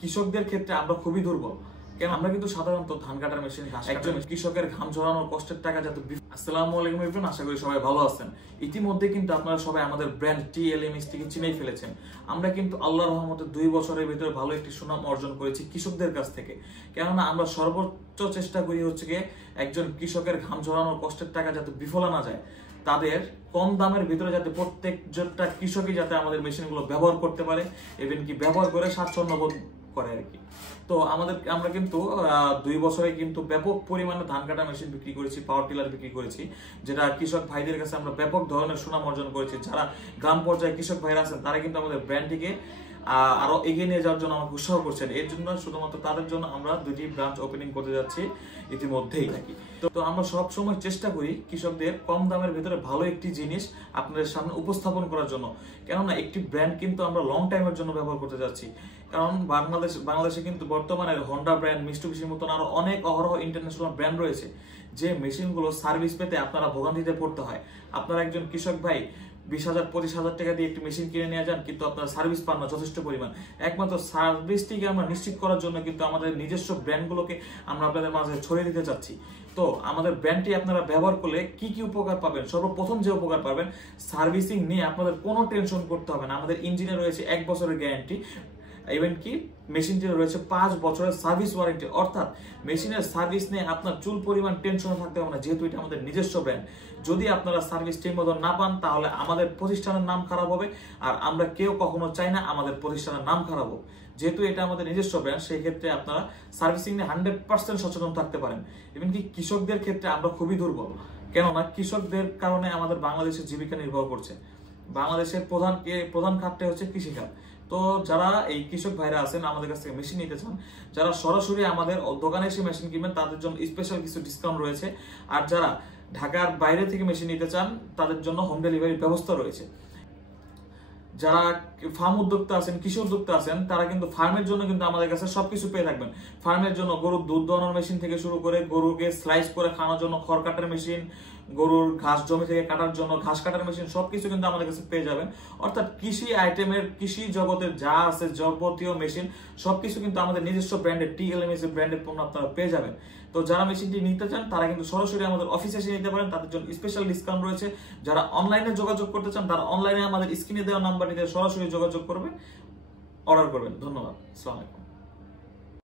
কৃষকদের ক্ষেত্রে আমরা খুবই দুর্বল। কেন আমরা কিন্তু সাধারণত ধান কাটার মেশিন একজন কৃষকের ঘাম ঝরানোর কষ্টের টাকা যাতে। আসসালামু আলাইকুম এভরিওয়ান, আশা করি সবাই ভালো আছেন। ইতিমধ্যে কিন্তু আপনারা সবাই আমাদের ব্র্যান্ড TLMS কে চিনেই ফেলেছেন। আমরা কিন্তু আল্লাহর রহমতে 2 বছরের ভিতরে ভালো একটি সুনাম অর্জন করেছি কৃষকদের কাছ থেকে। কেননা আমরা সর্বোচ্চ চেষ্টা করি হচ্ছে গিয়ে একজন কৃষকের ঘাম ঝরানোর কষ্টের টাকা যাতে বিফলা না যায়, তাদের কম দামের ভিতরে যাতে প্রত্যেকটা কৃষকই যাতে আমাদের মেশিনগুলো ব্যবহার করতে পারে, ইভেন কি ব্যবহার করে স্বাচ্ছন্দ্য বোধ করে আর কি। তো আমরা কিন্তু 2 বছরে কিন্তু ব্যাপক পরিমাণে ধান কাটা মেশিন বিক্রি করেছি, পাওয়ার টিলার বিক্রি করেছি, যেটা কৃষক ভাইদের কাছে আমরা ব্যাপক ধরনের সুনাম অর্জন করেছি। যারা গ্রাম পর্যায়ে কৃষক ভাইরা আছেন তারা কিন্তু আমাদের ব্র্যান্ডটিকে আরো এগিয়ে নিয়ে যাওয়ার জন্য আমাকে উৎসাহ করছেন। এর জন্য শুধুমাত্র তাদের জন্য আমরা 2টি ব্রাঞ্চ ওপেনিং করতে যাচ্ছি ইতিমধ্যেই নাকি। তো আমরা সব সময় চেষ্টা করি কৃষকদের কম দামের ভিতরে ভালো একটি জিনিস আপনাদের সামনে উপস্থাপন করার জন্য। কেননা একটি ব্র্যান্ড কিন্তু আমরা লং টাইমের জন্য ব্যবহার করতে যাচ্ছি। কারণ বাংলাদেশে কিন্তু বর্তমানে হোন্ডা ব্র্যান্ড, মিস্টুবিশির মতন আরো অনেক অহরহ ইন্টারন্যাশনাল ব্র্যান্ড রয়েছে, যে মেশিনগুলো সার্ভিস পেতে আপনারা ভোগান্তিতে পড়তে হয়। আপনারা একজন কৃষক ভাই 20,000-25,000 টাকা দিয়ে একটি মেশিন কিনে নিয়ে যান, কিন্তু আপনার সার্ভিস পান না যথেষ্ট পরিমাণ। একমাত্র সার্ভিসটিকে আমরা নিশ্চিত করার জন্য কিন্তু আমাদের নিজস্ব ব্র্যান্ডগুলোকে আমরা আপনাদের মাঝে ছড়িয়ে দিতে চাচ্ছি। তো আমাদের ব্র্যান্ডটি আপনারা ব্যবহার করলে কি কি উপকার পাবেন? সর্বপ্রথম যে উপকার পাবেন, সার্ভিসিং নিয়ে আপনাদের কোনো টেনশন করতে হবে না। আমাদের ইঞ্জিনে রয়েছে 1 বছরের গ্যারান্টি, ইভেন কি মেশিনটির রয়েছে 5 বছরের সার্ভিস ওয়ারেন্টি। অর্থাৎ মেশিনের সার্ভিস নিয়ে আপনার চুল পরিমাণ টেনশনে থাকতে হবে না, যেহেতু এটা আমাদের নিজস্ব ব্র্যান্ড। যদি আপনারা সার্ভিস ঠিক মতো না পান, তাহলে আমাদের প্রতিষ্ঠানের নাম খারাপ হবে, আর আমরা কেউ কখনো চাই না আমাদের প্রতিষ্ঠানের নাম খারাপ হোক। যেহেতু এটা আমাদের নিজস্ব ব্র্যান্ড, সেই ক্ষেত্রে আপনারা সার্ভিসিং নিয়ে 100% সচেতন থাকতে পারেন। ইভেন কি কৃষকদের ক্ষেত্রে আমরা খুবই দুর্বল। কেননা কৃষকদের কারণে আমাদের বাংলাদেশের জীবিকা নির্ভর করছে। বাংলাদেশের প্রধান খাতটা হচ্ছে কৃষিখাত। তো যারা এই কৃষক ভাইরা আছেন আমাদের কাছ থেকে মেশিন নিতে চান, যারা সরাসরি আমাদের দোকানে এসে মেশিন কিনবেন, তাদের জন্য স্পেশাল কিছু ডিসকাউন্ট রয়েছে। আর যারা ঢাকার বাইরে থেকে মেশিন নিতে চান, তাদের জন্য হোম ডেলিভারির ব্যবস্থা রয়েছে। যারা ফার্ম উদ্যোক্তা আছেন, কৃষি উদ্যোক্তা আছেন, তারা কিন্তু ফার্মের জন্য কিন্তু আমাদের কাছে সবকিছু পেয়ে থাকবেন। ফার্মের জন্য গরুর দুধ দোয়ানোর মেশিন থেকে শুরু করে গরুকে স্লাইস করে খাওয়ানোর জন্য খড় কাটার মেশিন, গরুর ঘাস জমি থেকে কাটার জন্য ঘাস কাটার মেশিন, সবকিছু কিন্তু আমাদের কাছে পেয়ে যাবেন। অর্থাৎ কৃষি আইটেমের, কৃষি জগতের যা আছে যাবতীয় মেশিন সবকিছু কিন্তু আমাদের নিজস্ব ব্র্যান্ডের TLMS ব্র্যান্ডের পণ্য আপনারা পেয়ে যাবেন। তো যারা মেশিনটি নিতে চান তারা কিন্তু সরাসরি আমাদের অফিসে এসে নিতে পারেন, তাদের জন্য স্পেশাল ডিসকাউন্ট রয়েছে। যারা অনলাইনে যোগাযোগ করতে চান, তারা অনলাইনে আমাদের স্ক্রিনে দেওয়া নাম্বারটিতে সরাসরি যোগাযোগ করবে, অর্ডার করবেন। ধন্যবাদ। আসসালামু আলাইকুম।